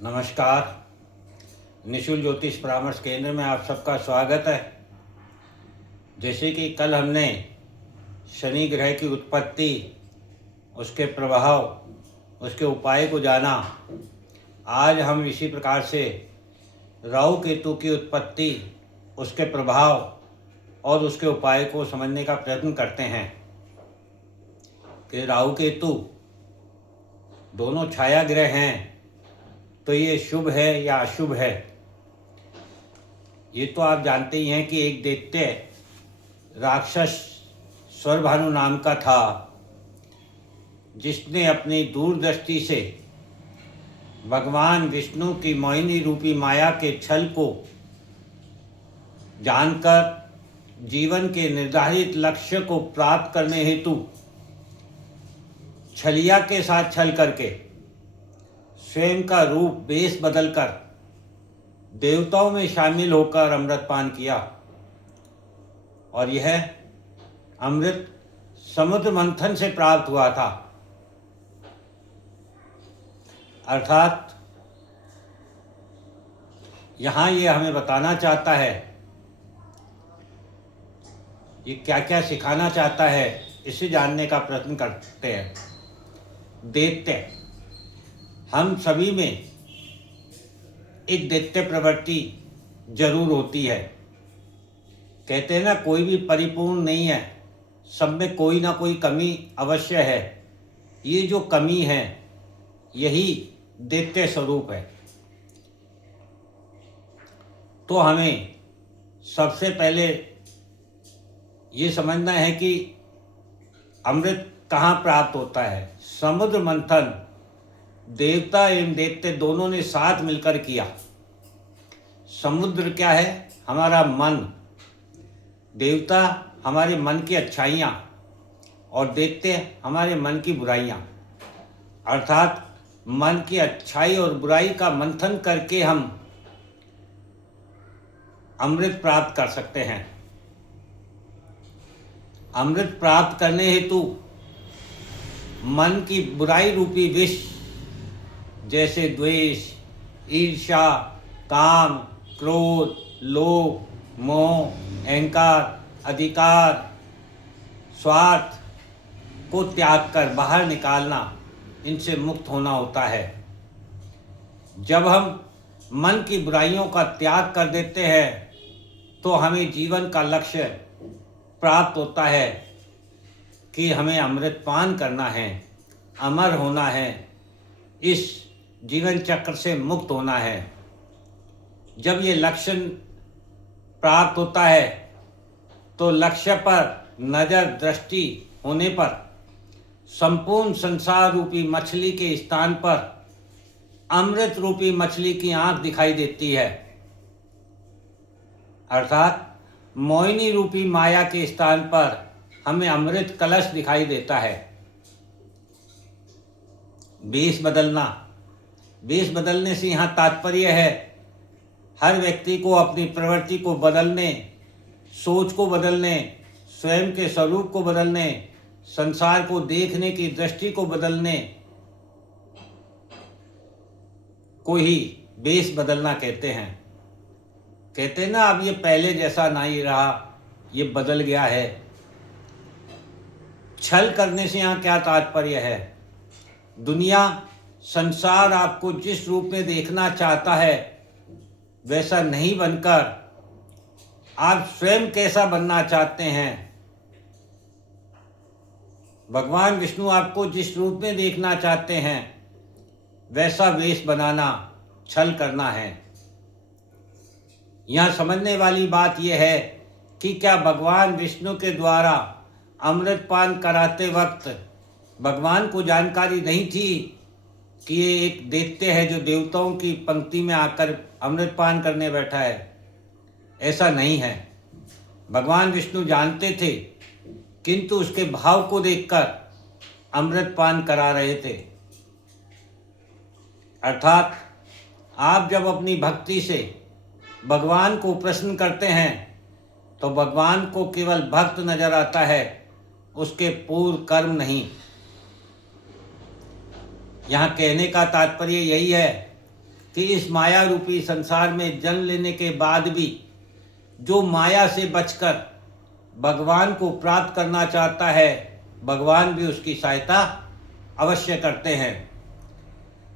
नमस्कार। निशुल्क ज्योतिष परामर्श केंद्र में आप सबका स्वागत है। जैसे कि कल हमने शनि ग्रह की उत्पत्ति, उसके प्रभाव, उसके उपाय को जाना, आज हम इसी प्रकार से राहु केतु की उत्पत्ति, उसके प्रभाव और उसके उपाय को समझने का प्रयत्न करते हैं कि राहु केतु दोनों छाया ग्रह हैं, तो ये शुभ है या अशुभ है। ये तो आप जानते ही हैं कि एक दैत्य राक्षस स्वरभानु नाम का था, जिसने अपनी दूरदृष्टि से भगवान विष्णु की मोहिनी रूपी माया के छल को जानकर जीवन के निर्धारित लक्ष्य को प्राप्त करने हेतु छलिया के साथ छल करके स्वयं का रूप वेश बदलकर देवताओं में शामिल होकर अमृत पान किया। और यह अमृत समुद्र मंथन से प्राप्त हुआ था। अर्थात यहाँ ये हमें बताना चाहता है, ये क्या क्या सिखाना चाहता है, इसे जानने का प्रयत्न करते हैं। दैत्य, हम सभी में एक दैत्य प्रवृत्ति जरूर होती है। कहते हैं ना, कोई भी परिपूर्ण नहीं है, सब में कोई ना कोई कमी अवश्य है। ये जो कमी है, यही दैत्य स्वरूप है। तो हमें सबसे पहले ये समझना है कि अमृत कहाँ प्राप्त होता है। समुद्र मंथन देवता एवं दैत्य दोनों ने साथ मिलकर किया। समुद्र क्या है? हमारा मन। देवता हमारे मन की अच्छाइयाँ और दैत्य हमारे मन की बुराइयाँ। अर्थात मन की अच्छाई और बुराई का मंथन करके हम अमृत प्राप्त कर सकते हैं। अमृत प्राप्त करने हेतु मन की बुराई रूपी विष, जैसे द्वेष, ईर्ष्या, काम, क्रोध, लोभ, मोह, अहंकार, अधिकार, स्वार्थ को त्याग कर बाहर निकालना, इनसे मुक्त होना होता है। जब हम मन की बुराइयों का त्याग कर देते हैं, तो हमें जीवन का लक्ष्य प्राप्त होता है कि हमें अमृत पान करना है, अमर होना है, इस जीवन चक्र से मुक्त होना है। जब ये लक्ष्य प्राप्त होता है, तो लक्ष्य पर नज़र दृष्टि होने पर संपूर्ण संसार रूपी मछली के स्थान पर अमृत रूपी मछली की आंख दिखाई देती है। अर्थात मोहिनी रूपी माया के स्थान पर हमें अमृत कलश दिखाई देता है। वेश बदलना, वेश बदलने से यहाँ तात्पर्य है हर व्यक्ति को अपनी प्रवृत्ति को बदलने, सोच को बदलने, स्वयं के स्वरूप को बदलने, संसार को देखने की दृष्टि को बदलने को ही वेश बदलना कहते हैं। कहते हैं ना, अब ये पहले जैसा नहीं रहा, ये बदल गया है। छल करने से यहाँ क्या तात्पर्य है? दुनिया, संसार आपको जिस रूप में देखना चाहता है, वैसा नहीं बनकर आप स्वयं कैसा बनना चाहते हैं। भगवान विष्णु आपको जिस रूप में देखना चाहते हैं, वैसा वेश बनाना, छल करना है। यहाँ समझने वाली बात यह है कि क्या भगवान विष्णु के द्वारा अमृत पान कराते वक्त भगवान को जानकारी नहीं थी कि ये एक दैत्य है जो देवताओं की पंक्ति में आकर अमृत पान करने बैठा है? ऐसा नहीं है। भगवान विष्णु जानते थे, किंतु उसके भाव को देखकर अमृत पान करा रहे थे। अर्थात आप जब अपनी भक्ति से भगवान को प्रसन्न करते हैं, तो भगवान को केवल भक्त नजर आता है, उसके पूर्व कर्म नहीं। यहाँ कहने का तात्पर्य यही है कि इस माया रूपी संसार में जन्म लेने के बाद भी जो माया से बचकर भगवान को प्राप्त करना चाहता है, भगवान भी उसकी सहायता अवश्य करते हैं।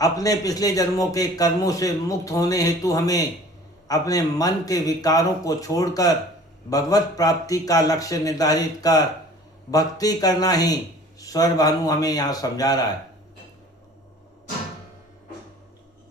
अपने पिछले जन्मों के कर्मों से मुक्त होने हेतु हमें अपने मन के विकारों को छोड़कर भगवत प्राप्ति का लक्ष्य निर्धारित कर भक्ति करना ही स्वर भानु हमें यहाँ समझा रहा है।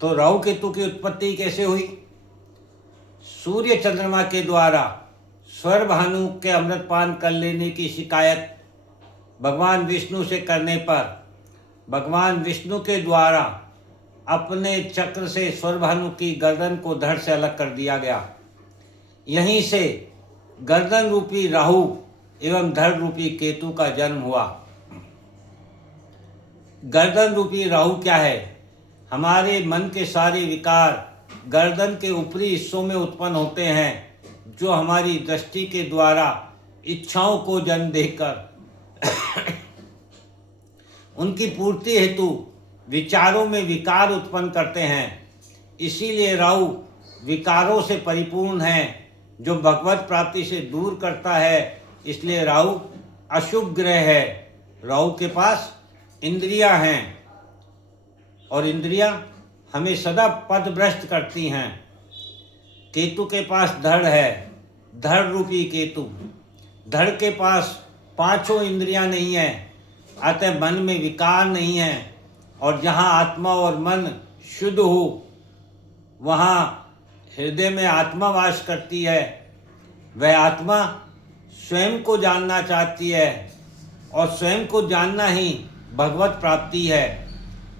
तो राहु केतु की उत्पत्ति कैसे हुई? सूर्य चंद्रमा के द्वारा स्वर भानु के अमृतपान कर लेने की शिकायत भगवान विष्णु से करने पर भगवान विष्णु के द्वारा अपने चक्र से स्वर भानु की गर्दन को धड़ से अलग कर दिया गया। यहीं से गर्दन रूपी राहु एवं धड़ रूपी केतु का जन्म हुआ। गर्दन रूपी राहु क्या है? हमारे मन के सारे विकार गर्दन के ऊपरी हिस्सों में उत्पन्न होते हैं, जो हमारी दृष्टि के द्वारा इच्छाओं को जन्म देकर उनकी पूर्ति हेतु विचारों में विकार उत्पन्न करते हैं। इसीलिए राहु विकारों से परिपूर्ण है, जो भगवत प्राप्ति से दूर करता है। इसलिए राहु अशुभ ग्रह है। राहु के पास इंद्रियां हैं और इंद्रियां हमें सदा पथभ्रष्ट करती हैं। केतु के पास धड़ है, धड़ रूपी केतु। धड़ के पास पांचों इंद्रियां नहीं है, अतः मन में विकार नहीं है। और जहाँ आत्मा और मन शुद्ध हो, वहाँ हृदय में आत्मा वास करती है। वह आत्मा स्वयं को जानना चाहती है और स्वयं को जानना ही भगवत प्राप्ति है,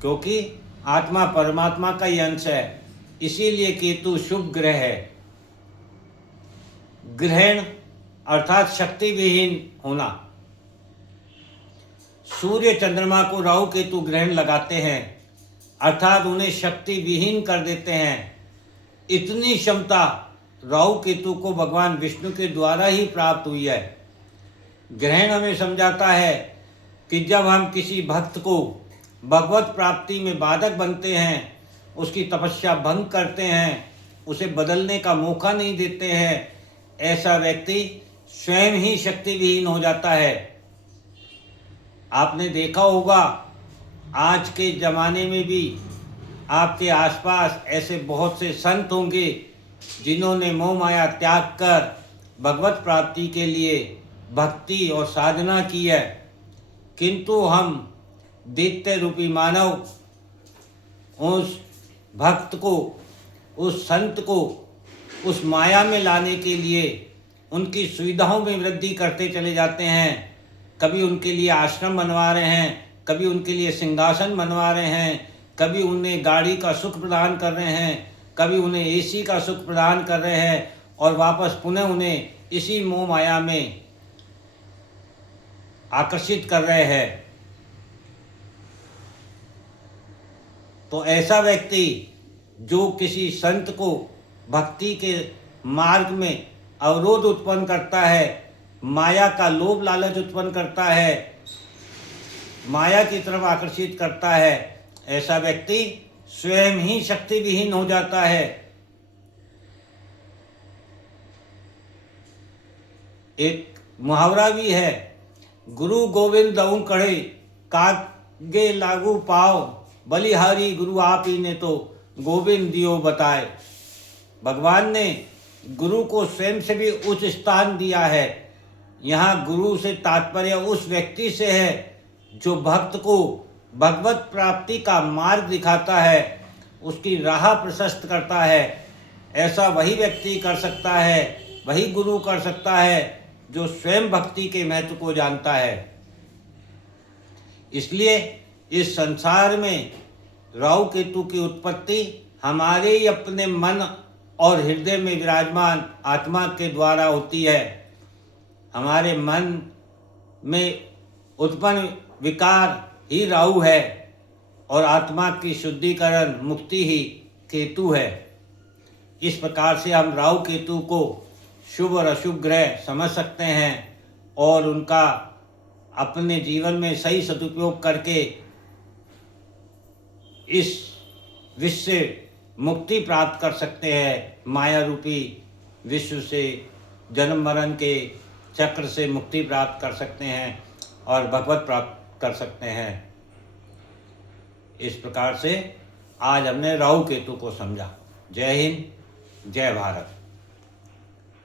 क्योंकि आत्मा परमात्मा का ही अंश है। इसीलिए केतु शुभ ग्रह है। ग्रहण अर्थात शक्ति विहीन होना। सूर्य चंद्रमा को राहु केतु ग्रहण लगाते हैं, अर्थात उन्हें शक्ति विहीन कर देते हैं। इतनी क्षमता राहु केतु को भगवान विष्णु के द्वारा ही प्राप्त हुई है। ग्रहण हमें समझाता है कि जब हम किसी भक्त को भगवत प्राप्ति में बाधक बनते हैं, उसकी तपस्या भंग करते हैं, उसे बदलने का मौका नहीं देते हैं, ऐसा व्यक्ति स्वयं ही शक्ति विहीन हो जाता है। आपने देखा होगा आज के ज़माने में भी आपके आसपास ऐसे बहुत से संत होंगे जिन्होंने मोह माया त्याग कर भगवत प्राप्ति के लिए भक्ति और साधना की है। किंतु हम दैत्य रूपी मानव उस भक्त को, उस संत को उस माया में लाने के लिए उनकी सुविधाओं में वृद्धि करते चले जाते हैं। कभी उनके लिए आश्रम बनवा रहे हैं, कभी उनके लिए सिंहासन बनवा रहे हैं, कभी उन्हें गाड़ी का सुख प्रदान कर रहे हैं, कभी उन्हें एसी का सुख प्रदान कर रहे हैं और वापस पुनः उन्हें इसी मोह माया में आकर्षित कर रहे हैं। तो ऐसा व्यक्ति जो किसी संत को भक्ति के मार्ग में अवरोध उत्पन्न करता है, माया का लोभ लालच उत्पन्न करता है, माया की तरफ आकर्षित करता है, ऐसा व्यक्ति स्वयं ही शक्ति विहीन हो जाता है। एक मुहावरा भी है, गुरु गोविंद दऊं कड़े कागे लागू पाओ, बलिहारी गुरु आप ही ने तो गोविंद दियो बताए। भगवान ने गुरु को स्वयं से भी उच्च स्थान दिया है। यहाँ गुरु से तात्पर्य उस व्यक्ति से है जो भक्त को भगवत प्राप्ति का मार्ग दिखाता है, उसकी राह प्रशस्त करता है। ऐसा वही व्यक्ति कर सकता है, वही गुरु कर सकता है जो स्वयं भक्ति के महत्व को जानता है। इसलिए इस संसार में राहु केतु की उत्पत्ति हमारे ही अपने मन और हृदय में विराजमान आत्मा के द्वारा होती है। हमारे मन में उत्पन्न विकार ही राहु है और आत्मा की शुद्धिकरण मुक्ति ही केतु है। इस प्रकार से हम राहु केतु को शुभ और अशुभ ग्रह समझ सकते हैं और उनका अपने जीवन में सही सदुपयोग करके इस विश्व मुक्ति प्राप्त कर सकते हैं, माया रूपी विश्व से, जन्म मरण के चक्र से मुक्ति प्राप्त कर सकते हैं और भगवत प्राप्त कर सकते हैं। इस प्रकार से आज हमने राहु केतु को समझा। जय हिंद, जय भारत।